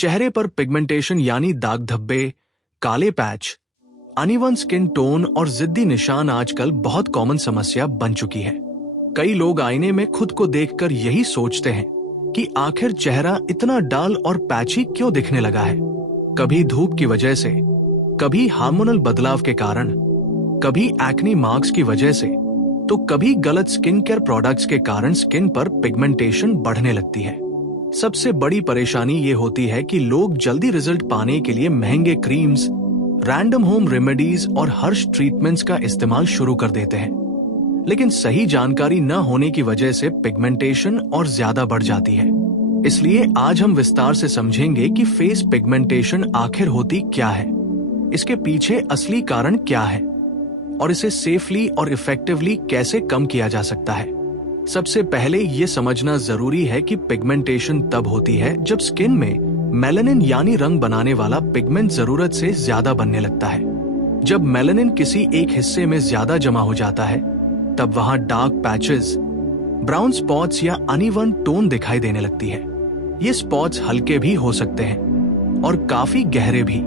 चेहरे पर पिगमेंटेशन यानी दाग धब्बे, काले पैच, अनइवन स्किन टोन और जिद्दी निशान आजकल बहुत कॉमन समस्या बन चुकी है। कई लोग आईने में खुद को देखकर यही सोचते हैं कि आखिर चेहरा इतना डल और पैची क्यों दिखने लगा है। कभी धूप की वजह से, कभी हार्मोनल बदलाव के कारण, कभी एक्ने मार्क्स की वजह से, तो कभी गलत स्किन केयर प्रोडक्ट्स के कारण स्किन पर पिगमेंटेशन बढ़ने लगती है। सबसे बड़ी परेशानी ये होती है कि लोग जल्दी रिजल्ट पाने के लिए महंगे क्रीम्स, रैंडम होम रेमेडीज और हर्ष ट्रीटमेंट्स का इस्तेमाल शुरू कर देते हैं, लेकिन सही जानकारी न होने की वजह से पिगमेंटेशन और ज्यादा बढ़ जाती है। इसलिए आज हम विस्तार से समझेंगे कि फेस पिगमेंटेशन आखिर होती क्या है, इसके पीछे असली कारण क्या है और इसे सेफली और इफेक्टिवली कैसे कम किया जा सकता है। सबसे पहले ये समझना जरूरी है कि पिगमेंटेशन तब होती है जब स्किन में मेलानिन यानी रंग बनाने वाला पिगमेंट जरूरत से ज्यादा बनने लगता है। जब मेलानिन किसी एक हिस्से में ज्यादा जमा हो जाता है तब वहां डार्क पैचेस, ब्राउन स्पॉट्स या अनइवन टोन दिखाई देने लगती है। ये स्पॉट्स हल्के भी हो सकते हैं और काफी गहरे भी।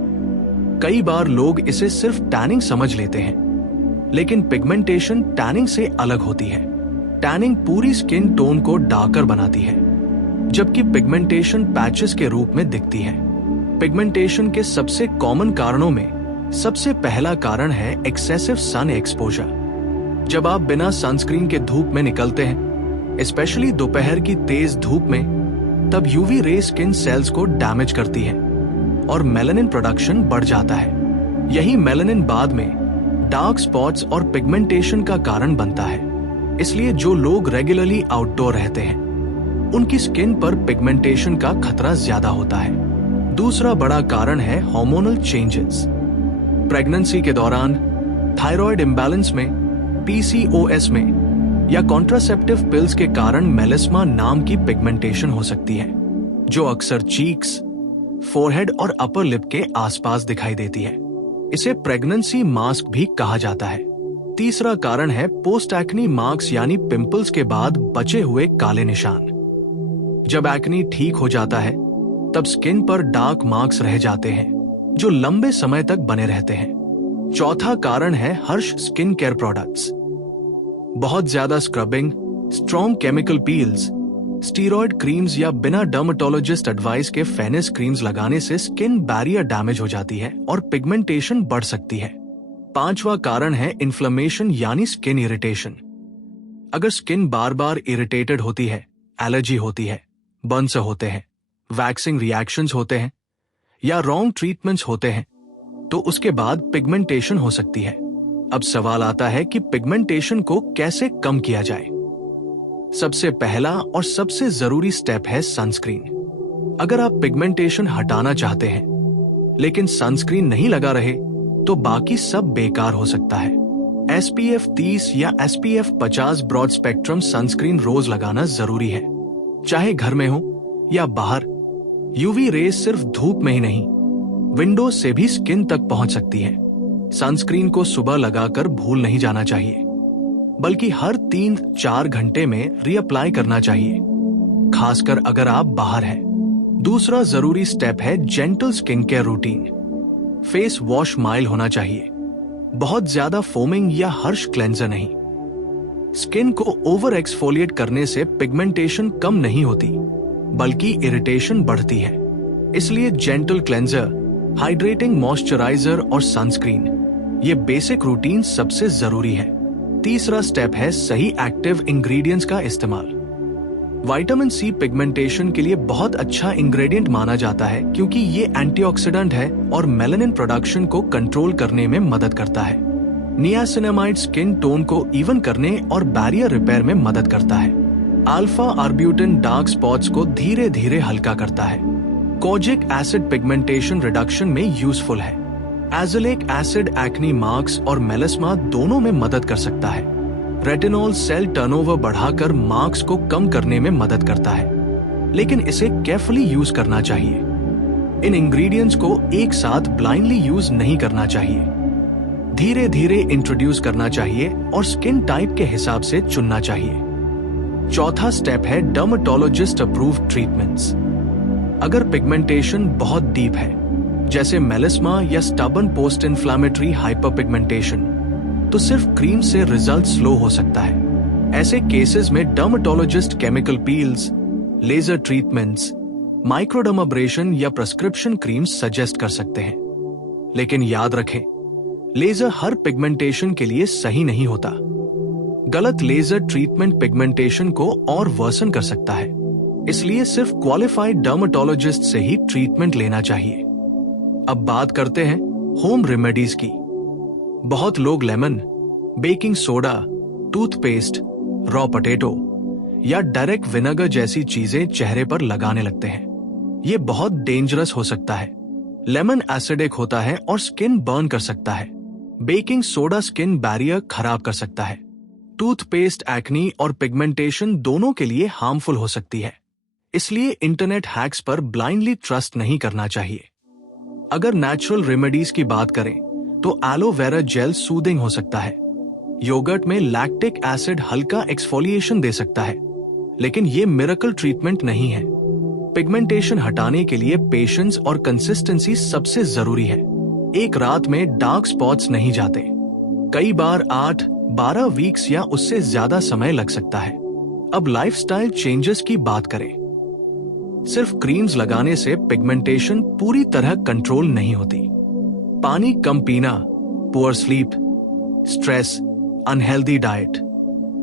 कई बार लोग इसे सिर्फ टैनिंग समझ लेते हैं, लेकिन पिगमेंटेशन टैनिंग से अलग होती है। टैनिंग पूरी स्किन टोन को डार्कर बनाती है, जबकि पिगमेंटेशन पैचेस के रूप में दिखती है। पिगमेंटेशन के सबसे कॉमन कारणों में सबसे पहला कारण है एक्सेसिव सन एक्सपोजर। जब आप बिना सनस्क्रीन के धूप में निकलते हैं, स्पेशली दोपहर की तेज धूप में, तब यूवी रे स्किन सेल्स को डैमेज करती है और मेलानिन प्रोडक्शन बढ़ जाता है। यही मेलानिन बाद में डार्क स्पॉट्स और पिगमेंटेशन का कारण बनता है। इसलिए जो लोग रेगुलरली आउटडोर रहते हैं, उनकी स्किन पर पिगमेंटेशन का खतरा ज्यादा होता है। दूसरा बड़ा कारण है हार्मोनल चेंजेस। प्रेगनेंसी के दौरान, थायराइड इम्बैलेंस में, पीसीओएस में या कॉन्ट्रासेप्टिव पिल्स के कारण मेलास्मा नाम की पिगमेंटेशन हो सकती है, जो अक्सर चीक्स, फोरहेड और अपर लिप के आसपास दिखाई देती है। इसे प्रेगनेंसी मास्क भी कहा जाता है। तीसरा कारण है पोस्ट एक्ने मार्क्स यानी पिंपल्स के बाद बचे हुए काले निशान। जब एक्ने ठीक हो जाता है तब स्किन पर डार्क मार्क्स रह जाते हैं, जो लंबे समय तक बने रहते हैं। चौथा कारण है हर्ष स्किन केयर प्रोडक्ट्स। बहुत ज्यादा scrubbing, strong chemical peels, steroid creams या बिना डर्मेटोलॉजिस्ट एडवाइस के फेनेस क्रीम्स लगाने से स्किन बैरियर डैमेज हो जाती है और पिगमेंटेशन बढ़ सकती है। पांचवा कारण है इन्फ्लेमेशन यानी स्किन इरिटेशन। अगर स्किन बार बार इरिटेटेड होती है, एलर्जी होती है, बर्न्स होते हैं, वैक्सिंग रिएक्शंस होते हैं या रॉन्ग ट्रीटमेंट्स होते हैं, तो उसके बाद पिगमेंटेशन हो सकती है। अब सवाल आता है कि पिगमेंटेशन को कैसे कम किया जाए। सबसे पहला और सबसे जरूरी स्टेप है सनस्क्रीन। अगर आप पिगमेंटेशन हटाना चाहते हैं लेकिन सनस्क्रीन नहीं लगा रहे, तो बाकी सब बेकार हो सकता है। SPF 30 या SPF 50 ब्रॉड स्पेक्ट्रम सनस्क्रीन रोज लगाना जरूरी है, चाहे घर में हो या बाहर। यूवी रेज सिर्फ धूप में ही नहीं, विंडोज से भी स्किन तक पहुंच सकती है। सनस्क्रीन को सुबह लगाकर भूल नहीं जाना चाहिए, बल्कि हर 3-4 घंटे में रीअप्लाई करना चाहिए, खासकर अगर आप बाहर हैं। दूसरा जरूरी स्टेप है gentle skin care routine. Face wash mild होना चाहिए, बहुत ज्यादा फोमिंग या हर्ष क्लेंजर नहीं। स्किन को ओवर एक्सफोलिएट करने से पिगमेंटेशन कम नहीं होती, बल्कि इरिटेशन बढ़ती है। इसलिए जेंटल क्लेंजर, हाइड्रेटिंग मॉइस्चराइजर और सनस्क्रीन, ये बेसिक रूटीन सबसे जरूरी है। तीसरा स्टेप है सही एक्टिव इंग्रेडिएंट्स का इस्तेमाल। विटामिन सी पिगमेंटेशन के लिए बहुत अच्छा इंग्रेडिएंट माना जाता है, क्योंकि ये एंटीऑक्सीडेंट है और मेलानिन प्रोडक्शन को कंट्रोल करने में मदद करता है। नियासिनामाइड स्किन टोन को इवन करने और बैरियर रिपेयर में मदद करता है। अल्फा आर्ब्यूटिन डार्क स्पॉट्स को धीरे धीरे हल्का करता है। कोजिक एसिड पिगमेंटेशन रिडक्शन में यूजफुल है। एजोलिक एसिड एक्ने मार्क्स और मेलास्मा दोनों में मदद कर सकता है। रेटिनॉल सेल टर्नओवर बढ़ाकर मार्क्स को कम करने में मदद करता है, लेकिन इसे केयरफुली यूज करना चाहिए। इन इंग्रेडिएंट्स को एक साथ ब्लाइंडली यूज नहीं करना चाहिए, धीरे धीरे इंट्रोड्यूस करना चाहिए और स्किन टाइप के हिसाब से चुनना चाहिए। चौथा स्टेप है डर्मेटोलॉजिस्ट अप्रूव्ड ट्रीटमेंट्स। अगर पिगमेंटेशन बहुत डीप है, जैसे मेलिस्मा या स्टबर्न पोस्ट इन्फ्लेमेटरी हाइपरपिगमेंटेशन, तो सिर्फ क्रीम से रिजल्ट स्लो हो सकता है। ऐसे केसेस में dermatologist chemical peels, laser treatments, microdermabrasion या प्रिस्क्रिप्शन क्रीम्स सजेस्ट कर सकते हैं। लेकिन याद रखें, लेजर हर पिगमेंटेशन के लिए सही नहीं होता। गलत लेजर ट्रीटमेंट पिगमेंटेशन को और वर्सन कर सकता है, इसलिए सिर्फ क्वालिफाइड डर्मेटोलॉजिस्ट से ही ट्रीटमेंट लेना चाहिए। अब बात करते हैं होम रेमेडीज की। बहुत लोग lemon, baking soda, toothpaste, raw potato या डायरेक्ट विनेगर जैसी चीजें चेहरे पर लगाने लगते हैं। ये बहुत डेंजरस हो सकता है। लेमन एसिडिक होता है और स्किन बर्न कर सकता है। बेकिंग सोडा स्किन बैरियर खराब कर सकता है। टूथपेस्ट एक्नी और पिगमेंटेशन दोनों के लिए हार्मफुल हो सकती है, इसलिए इंटरनेट हैक्स पर ब्लाइंडली ट्रस्ट नहीं करना चाहिए। अगर नेचुरल रेमेडीज की बात करें तो एलोवेरा जेल सूदिंग हो सकता है। योगर्ट में लैक्टिक एसिड हल्का एक्सफोलिएशन दे सकता है, लेकिन ये मिरेकल ट्रीटमेंट नहीं है। पिगमेंटेशन हटाने के लिए पेशेंस और कंसिस्टेंसी सबसे जरूरी है। एक रात में डार्क स्पॉट्स नहीं जाते। कई बार 8-12 वीक्स या उससे ज्यादा समय लग सकता है। अब लाइफस्टाइल चेंजेस की बात करें। सिर्फ क्रीम्स लगाने से पिगमेंटेशन पूरी तरह कंट्रोल नहीं होती। पानी कम पीना, poor sleep, stress, unhealthy diet,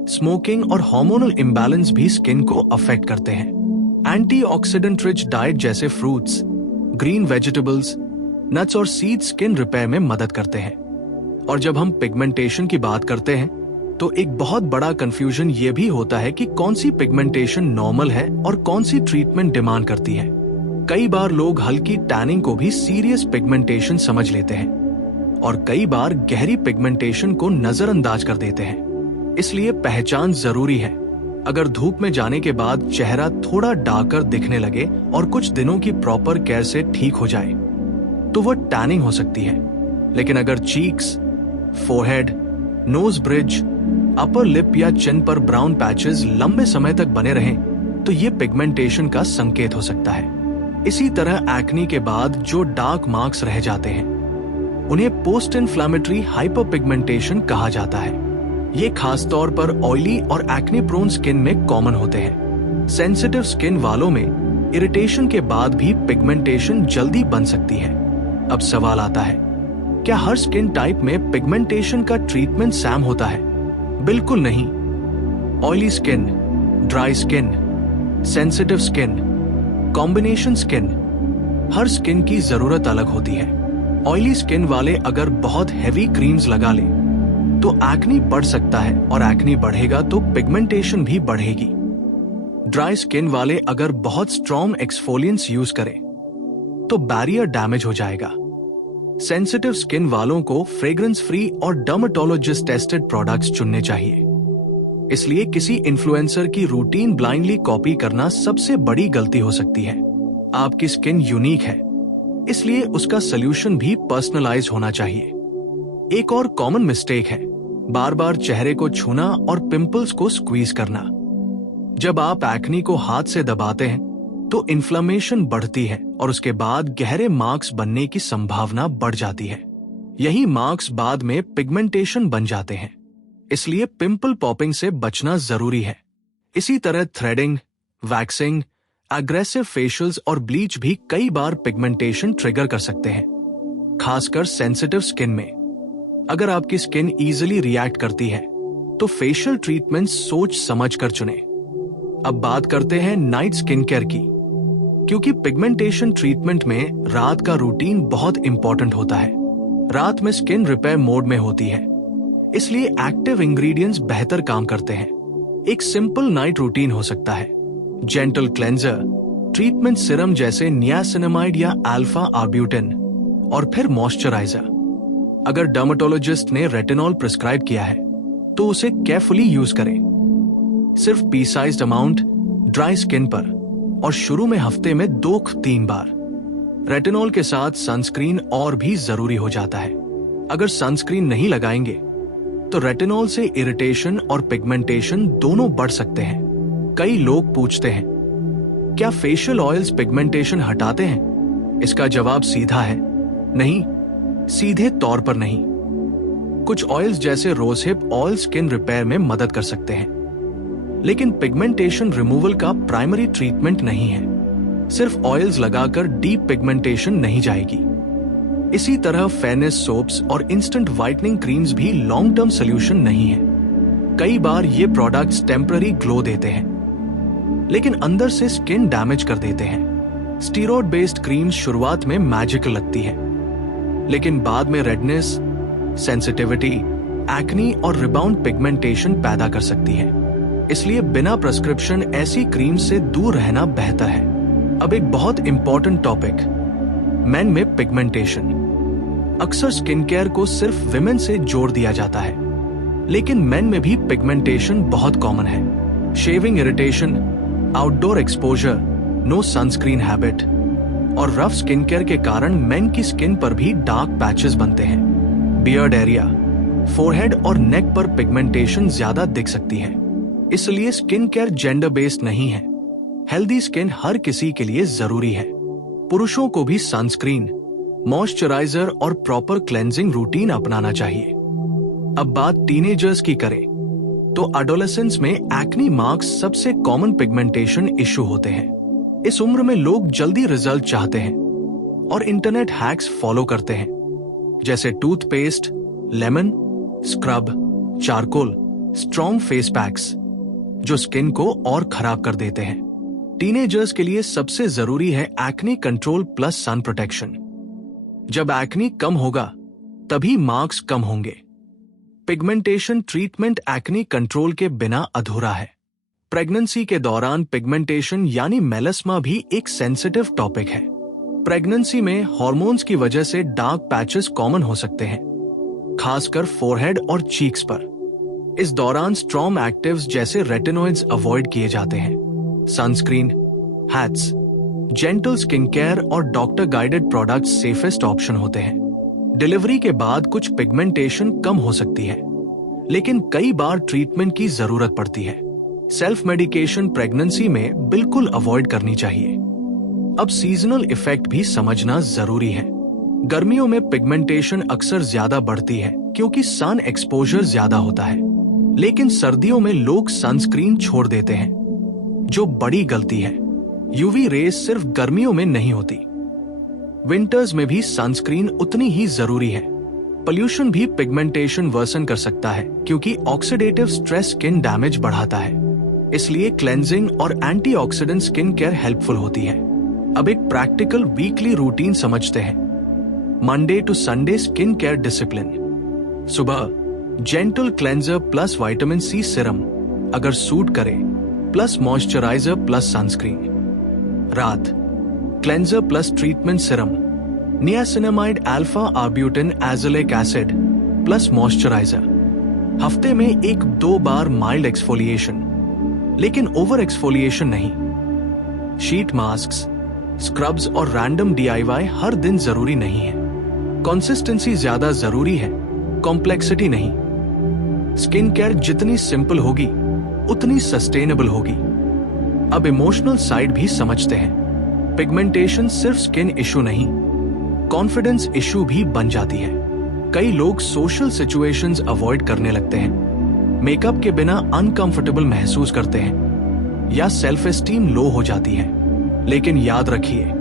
smoking और हार्मोनल इम्बैलेंस भी स्किन को अफेक्ट करते हैं। एंटीऑक्सीडेंट रिच डाइट जैसे फ्रूट्स, ग्रीन वेजिटेबल्स, नट्स और सीड्स स्किन रिपेयर में मदद करते हैं। और जब हम पिगमेंटेशन की बात करते हैं तो एक बहुत बड़ा कंफ्यूजन ये भी होता है कि कौन सी पिगमेंटेशन नॉर्मल है और कौन सी ट्रीटमेंट डिमांड करती है। कई बार लोग हल्की टैनिंग को भी सीरियस पिगमेंटेशन समझ लेते हैं और कई बार गहरी पिगमेंटेशन को नजरअंदाज कर देते हैं। इसलिए पहचान जरूरी है। अगर धूप में जाने के बाद चेहरा थोड़ा डार्कर दिखने लगे और कुछ दिनों की प्रॉपर केयर से ठीक हो जाए तो वो टैनिंग हो सकती है। लेकिन अगर cheeks, forehead, nose bridge, upper lip या चिन पर ब्राउन पैचेस लंबे समय तक बने रहें तो ये पिगमेंटेशन का संकेत हो सकता है। इसी तरह एक्नी के बाद जो डार्क मार्क्स रह जाते हैं उन्हें पोस्ट इन्फ्लेमेटरी हाइपरपिगमेंटेशन कहा जाता है। ये खासतौर पर ऑयली और एक्ने प्रोन स्किन में कॉमन होते हैं। सेंसिटिव स्किन वालों में इरिटेशन के बाद भी पिगमेंटेशन जल्दी बन सकती है। अब सवाल आता है, क्या हर स्किन टाइप में पिगमेंटेशन का ट्रीटमेंट सेम होता है? बिल्कुल नहीं। Oily skin, dry skin, sensitive skin, combination skin, हर स्किन की जरूरत अलग होती है। ऑयली स्किन वाले अगर बहुत हेवी क्रीम्स लगा लें तो एक्नी बढ़ सकता है और एक्नी बढ़ेगा तो पिगमेंटेशन भी बढ़ेगी। ड्राई स्किन वाले अगर बहुत स्ट्रॉन्ग एक्सफोलिएंट्स यूज करें तो बैरियर डैमेज हो जाएगा। सेंसिटिव स्किन वालों को फ्रेग्रेंस फ्री और डर्मेटोलॉजिस्ट टेस्टेड प्रोडक्ट्स चुनने चाहिए। इसलिए किसी इन्फ्लुएंसर की रूटीन ब्लाइंडली कॉपी करना सबसे बड़ी गलती हो सकती है। आपकी स्किन यूनिक है, इसलिए उसका सॉल्यूशन भी पर्सनलाइज होना चाहिए। एक और कॉमन मिस्टेक है बार बार चेहरे को छूना और पिंपल्स को स्क्वीज करना। जब आप एक्नी को हाथ से दबाते हैं तो इन्फ्लेमेशन बढ़ती है और उसके बाद गहरे मार्क्स बनने की संभावना बढ़ जाती है। यही मार्क्स बाद में पिगमेंटेशन बन जाते हैं। इसलिए पिंपल पॉपिंग से बचना जरूरी है। इसी तरह थ्रेडिंग, वैक्सिंग, एग्रेसिव फेशियल्स और ब्लीच भी कई बार पिगमेंटेशन ट्रिगर कर सकते हैं, खासकर सेंसिटिव स्किन में। अगर आपकी स्किन इजीली रिएक्ट करती है तो फेशियल ट्रीटमेंट सोच समझ कर चुनें। अब बात करते हैं नाइट स्किन केयर की, क्योंकि पिगमेंटेशन ट्रीटमेंट में रात का रूटीन बहुत इंपॉर्टेंट होता है। रात में स्किन रिपेयर मोड में होती है, इसलिए एक्टिव इंग्रेडिएंट्स बेहतर काम करते हैं। एक सिंपल नाइट रूटीन हो सकता है जेंटल क्लेंजर, ट्रीटमेंट सिरम जैसे नियासिनामाइड या अल्फा आर्ब्यूटिन, और फिर मॉइस्चराइजर। अगर डर्मेटोलॉजिस्ट ने रेटिनॉल प्रिस्क्राइब किया है तो उसे केयरफुली यूज करें, सिर्फ P sized amount dry skin पर, और शुरू में हफ्ते में 2-3 बार। रेटिनॉल के साथ सनस्क्रीन और भी जरूरी हो जाता है। अगर सनस्क्रीन नहीं लगाएंगे तो रेटिनॉल से इरिटेशन और पिगमेंटेशन दोनों बढ़ सकते हैं। कई लोग पूछते हैं, क्या फेशियल ऑयल्स पिगमेंटेशन हटाते हैं? इसका जवाब सीधा है नहीं, सीधे तौर पर नहीं। कुछ ऑयल्स जैसे रोजहिप ऑयल स्किन रिपेयर में मदद कर सकते हैं, लेकिन पिगमेंटेशन रिमूवल का प्राइमरी ट्रीटमेंट नहीं है। सिर्फ ऑयल्स लगाकर डीप पिगमेंटेशन नहीं जाएगी। इसी तरह फेयरनेस सोप्स और इंस्टेंट व्हाइटनिंग क्रीम्स भी लॉन्ग टर्म सोल्यूशन नहीं है। कई बार ये प्रोडक्ट्स टेम्पररी ग्लो देते हैं, लेकिन अंदर से स्किन डैमेज कर देते हैं। स्टीरॉयड बेस्ड क्रीम्स शुरुआत में मैजिकल लगती है, लेकिन बाद में रेडनेस, सेंसिटिविटी, एक्नी और रिबाउंड पिगमेंटेशन पैदा कर सकती है। इसलिए बिना प्रिस्क्रिप्शन ऐसी क्रीम से दूर रहना बेहतर है। अब एक बहुत इंपॉर्टेंट टॉपिक, मेन में पिगमेंटेशन। अक्सर स्किन केयर को सिर्फ विमेन से जोड़ दिया जाता है, लेकिन मेन में भी पिगमेंटेशन बहुत कॉमन है। Shaving irritation, outdoor exposure, no sunscreen habit और रफ स्किन केयर के कारण मेन की स्किन पर भी डार्क पैचेस बनते हैं। बियर्ड एरिया, फोरहेड और नेक पर पिगमेंटेशन ज्यादा दिख सकती है। इसलिए स्किन केयर जेंडर बेस्ड नहीं है। हेल्दी स्किन हर किसी के लिए जरूरी है। पुरुषों को भी सनस्क्रीन, मॉइस्चराइजर और प्रॉपर क्लेंजिंग रूटीन अपनाना चाहिए। अब बात टीनेजर्स की करें तो एडोलेसेंस में एक्नी मार्क्स सबसे कॉमन पिगमेंटेशन इश्यू होते हैं। इस उम्र में लोग जल्दी रिजल्ट चाहते हैं और इंटरनेट हैक्स फॉलो करते हैं, जैसे toothpaste, lemon, scrub, charcoal, strong face packs, जो स्किन को और खराब कर देते हैं। टीनेजर्स के लिए सबसे जरूरी है acne control plus sun protection. जब एक्नी कम होगा तभी मार्क्स कम होंगे। पिगमेंटेशन ट्रीटमेंट एक्नी कंट्रोल के बिना अधूरा है। प्रेगनेंसी के दौरान पिगमेंटेशन यानी मेलास्मा भी एक सेंसिटिव टॉपिक है। प्रेगनेंसी में हार्मोन्स की वजह से डार्क पैचेस कॉमन हो सकते हैं, खासकर फोरहेड और चीक्स पर। इस दौरान स्ट्रॉन्ग एक्टिव्स जैसे रेटिनॉइड्स अवॉइड किए जाते हैं। Sunscreen, hats, gentle skin care और doctor guided products safest option होते हैं। डिलीवरी के बाद कुछ पिगमेंटेशन कम हो सकती है, लेकिन कई बार ट्रीटमेंट की जरूरत पड़ती है। सेल्फ मेडिकेशन प्रेगनेंसी में बिल्कुल अवॉइड करनी चाहिए। अब सीजनल इफेक्ट भी समझना जरूरी है। गर्मियों में पिगमेंटेशन अक्सर ज्यादा बढ़ती है क्योंकि सन एक्सपोजर ज्यादा होता है, लेकिन सर्दियों में लोग सनस्क्रीन छोड़ देते हैं, जो बड़ी गलती है। यूवी रेज सिर्फ गर्मियों में नहीं होती, विंटर्स में भी सनस्क्रीन उतनी ही जरूरी है। पोल्यूशन भी पिगमेंटेशन वर्सन कर सकता है क्योंकि ऑक्सीडेटिव स्ट्रेस स्किन डैमेज बढ़ाता है। इसलिए क्लेंजिंग और एंटीऑक्सीडेंट स्किन केयर हेल्पफुल होती है। अब एक प्रैक्टिकल वीकली रूटीन समझते हैं। Monday to Sunday skin care discipline. सुबह gentle cleanser plus vitamin C serum अगर सूट करे, प्लस मॉइस्चराइजर प्लस सनस्क्रीन। रात cleanser plus treatment serum, niacinamide alpha arbutin azelaic acid plus moisturiser. हफ्ते में 1-2 बार mild exfoliation, लेकिन ओवर एक्सफोलिएशन नहीं। Sheet masks, scrubs और रैंडम डीआईवाई हर दिन जरूरी नहीं है। कंसिस्टेंसी ज्यादा जरूरी है, कॉम्प्लेक्सिटी नहीं। स्किन केयर जितनी सिंपल होगी उतनी सस्टेनेबल होगी। अब इमोशनल साइड भी समझते हैं। पिगमेंटेशन सिर्फ स्किन इशू नहीं, कॉन्फिडेंस इशू भी बन जाती है। कई लोग सोशल सिचुएशंस अवॉइड करने लगते हैं, मेकअप के बिना अनकंफर्टेबल महसूस करते हैं या सेल्फ एस्टीम लो हो जाती है। लेकिन याद रखिए,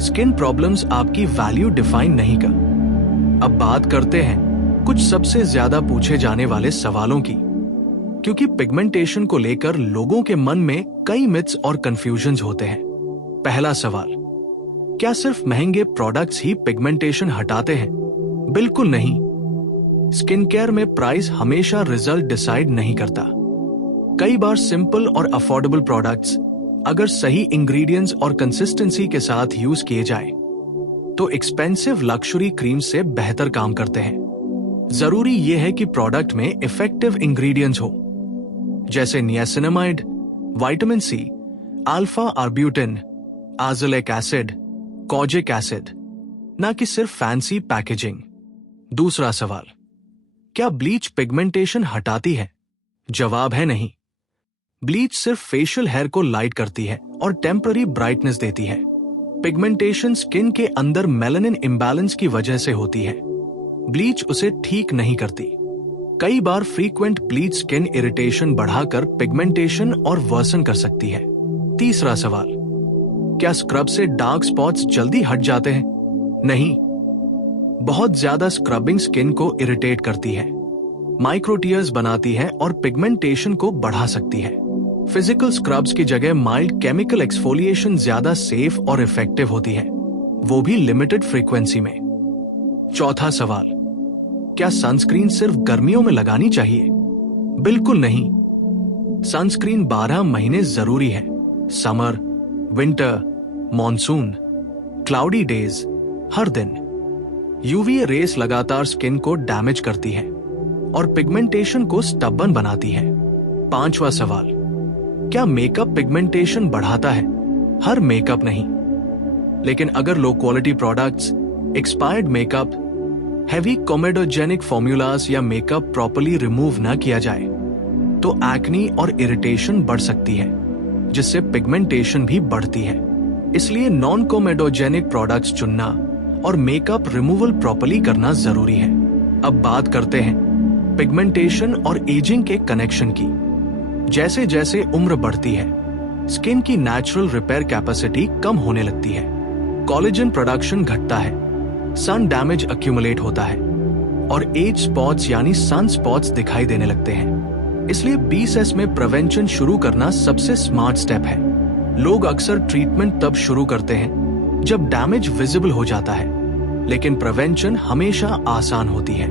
स्किन प्रॉब्लम्स आपकी वैल्यू डिफाइन नहीं कर। अब बात करते हैं कुछ सबसे ज्यादा पूछे जाने वाले सवालों की, क्योंकि पिगमेंटेशन को लेकर लोगों के मन में कई मिथ्स और कंफ्यूजन्स होते हैं। पहला सवाल, क्या सिर्फ महंगे प्रोडक्ट्स ही पिगमेंटेशन हटाते हैं? बिल्कुल नहीं। स्किन केयर में प्राइस हमेशा रिजल्ट डिसाइड नहीं करता। कई बार सिंपल और अफोर्डेबल प्रोडक्ट्स अगर सही इंग्रेडिएंट्स और कंसिस्टेंसी के साथ यूज किए जाए तो एक्सपेंसिव लक्सुरी क्रीम से बेहतर काम करते हैं। जरूरी यह है कि प्रोडक्ट में इफेक्टिव इंग्रेडिएंट्स हो, जैसे niacinamide, vitamin C, alpha arbutin, azelaic acid, kojic acid, ना कि सिर्फ फैंसी पैकेजिंग। दूसरा सवाल, क्या ब्लीच पिगमेंटेशन हटाती है? जवाब है नहीं। ब्लीच सिर्फ फेशियल हेयर को लाइट करती है और टेम्पररी ब्राइटनेस देती है। पिगमेंटेशन स्किन के अंदर मेलानिन इम्बैलेंस की वजह से होती है। ब्लीच उसे ठीक नहीं करती। कई बार फ्रीक्वेंट ब्लीच स्किन इरिटेशन बढ़ाकर पिगमेंटेशन और वर्सन कर सकती है। तीसरा सवाल, क्या स्क्रब से डार्क स्पॉट्स जल्दी हट जाते हैं? नहीं, बहुत ज्यादा स्क्रबिंग स्किन को इरिटेट करती है, माइक्रो टीयर्स बनाती है और पिगमेंटेशन को बढ़ा सकती है। फिजिकल स्क्रब्स की जगह माइल्ड केमिकल एक्सफोलिएशन ज्यादा सेफ और इफेक्टिव होती है, वो भी लिमिटेड फ्रीक्वेंसी में। चौथा सवाल, क्या सनस्क्रीन सिर्फ गर्मियों में लगानी चाहिए? बिल्कुल नहीं। सनस्क्रीन 12 महीने जरूरी है। Summer, winter, monsoon, cloudy days, हर दिन। यूवी रेस लगातार स्किन को डैमेज करती है और पिगमेंटेशन को स्टबर्न बनाती है। पांचवा सवाल, क्या मेकअप पिगमेंटेशन बढ़ाता है? हर मेकअप नहीं, लेकिन अगर low quality products, expired makeup, heavy comedogenic formulas या मेकअप प्रॉपर्ली रिमूव न किया जाए तो एक्नी और इरिटेशन बढ़ सकती है, जिससे पिगमेंटेशन भी बढ़ती है। इसलिए नॉन कोमेडोजेनिक प्रोडक्ट्स चुनना और मेकअप रिमूवल प्रॉपर्ली करना जरूरी है। अब बात करते हैं पिगमेंटेशन और एजिंग के कनेक्शन की। जैसे जैसे उम्र बढ़ती है, स्किन की नेचुरल रिपेयर कैपेसिटी कम होने लगती है, कोलेजन प्रोडक्शन घटता है, सन डैमेज अक्यूमुलेट होता है और एज स्पॉट्स यानी सन स्पॉट्स दिखाई देने लगते हैं। इसलिए 20s में प्रिवेंशन शुरू करना सबसे स्मार्ट स्टेप है। लोग अक्सर ट्रीटमेंट तब शुरू करते हैं जब डैमेज विजिबल हो जाता है, लेकिन प्रिवेंशन हमेशा आसान होती है।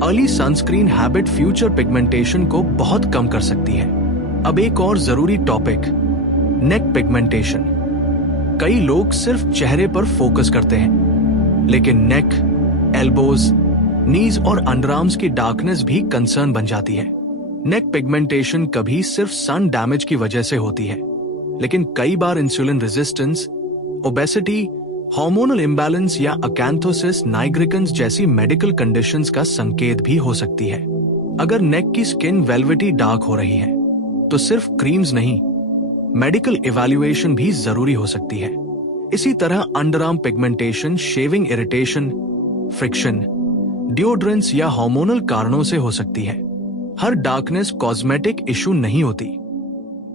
Early sunscreen habit future pigmentation को बहुत कम कर सकती है। अब एक और जरूरी टॉपिक, नेक पिगमेंटेशन। कई लोग सिर्फ चेहरे पर फोकस करते हैं, लेकिन नेक, एल्बोज, नीज और अंडरआर्म्स की डार्कनेस भी कंसर्न बन जाती है। नेक पिगमेंटेशन कभी सिर्फ सन डैमेज की वजह से होती है, लेकिन कई बार insulin resistance, obesity, hormonal imbalance या अकैंथोसिस नाइग्रिकन्स जैसी मेडिकल कंडीशंस का संकेत भी हो सकती है। अगर नेक की स्किन वेलवेटी डार्क हो रही है तो सिर्फ क्रीम्स नहीं, मेडिकल इवैल्यूएशन भी जरूरी हो सकती है। इसी तरह underarm pigmentation shaving irritation, friction, deodorants या हार्मोनल कारणों से हो सकती है। हर डार्कनेस कॉस्मेटिक इशू नहीं होती,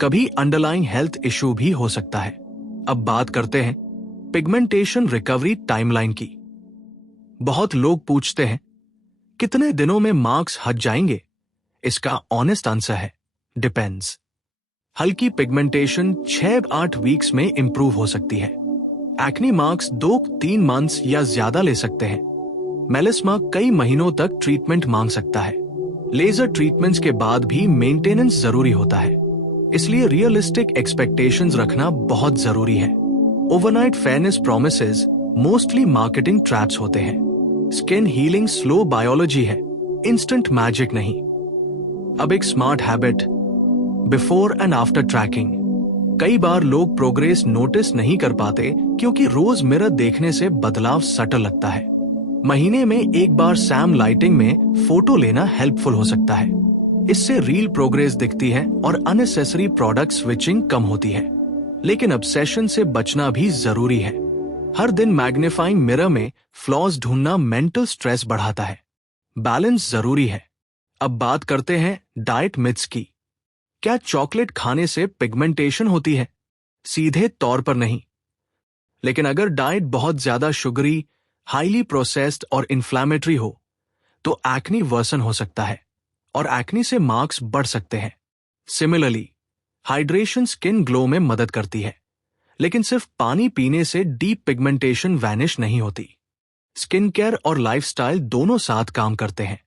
कभी अंडरलाइंग हेल्थ इशू भी हो सकता है। अब बात करते हैं पिगमेंटेशन रिकवरी टाइमलाइन की। बहुत लोग पूछते हैं, कितने दिनों में मार्क्स हट जाएंगे? इसका ऑनेस्ट आंसर है, डिपेंड्स। हल्की पिगमेंटेशन 6-8 वीक्स में इंप्रूव हो सकती है। एक्नी मार्क्स 2-3 मंथ्स या ज्यादा ले सकते हैं। मेलिस्मा कई महीनों तक ट्रीटमेंट मांग सकता है। लेजर ट्रीटमेंट्स के बाद भी मेंटेनेंस जरूरी होता है, इसलिए रियलिस्टिक एक्सपेक्टेशंस रखना बहुत जरूरी है। Overnight fairness promises mostly marketing traps होते हैं। स्किन हीलिंग स्लो बायोलॉजी है, इंस्टेंट मैजिक नहीं। अब एक smart habit, before and after tracking. कई बार लोग प्रोग्रेस नोटिस नहीं कर पाते क्योंकि रोज मिरर देखने से बदलाव सटल लगता है। महीने में एक बार सैम लाइटिंग में फोटो लेना हेल्पफुल हो सकता है। इससे रियल प्रोग्रेस दिखती है और अननेसेसरी प्रोडक्ट स्विचिंग कम होती है। लेकिन ऑब्सेशन से बचना भी जरूरी है। हर दिन मैग्नीफाइंग मिरर में फ्लॉज ढूंढना मेंटल स्ट्रेस बढ़ाता है। बैलेंस जरूरी है। अब बात करते हैं डाइट मिथ्स की। क्या चॉकलेट खाने से पिगमेंटेशन होती है? सीधे तौर पर नहीं, लेकिन अगर डाइट बहुत ज्यादा शुगरी, हाईली प्रोसेस्ड और इन्फ्लेमेटरी हो तो एक्नी वर्सन हो सकता है और एक्नी से मार्क्स बढ़ सकते हैं। सिमिलरली, हाइड्रेशन स्किन ग्लो में मदद करती है, लेकिन सिर्फ पानी पीने से डीप पिगमेंटेशन वैनिश नहीं होती। स्किन केयर और लाइफस्टाइल दोनों साथ काम करते हैं।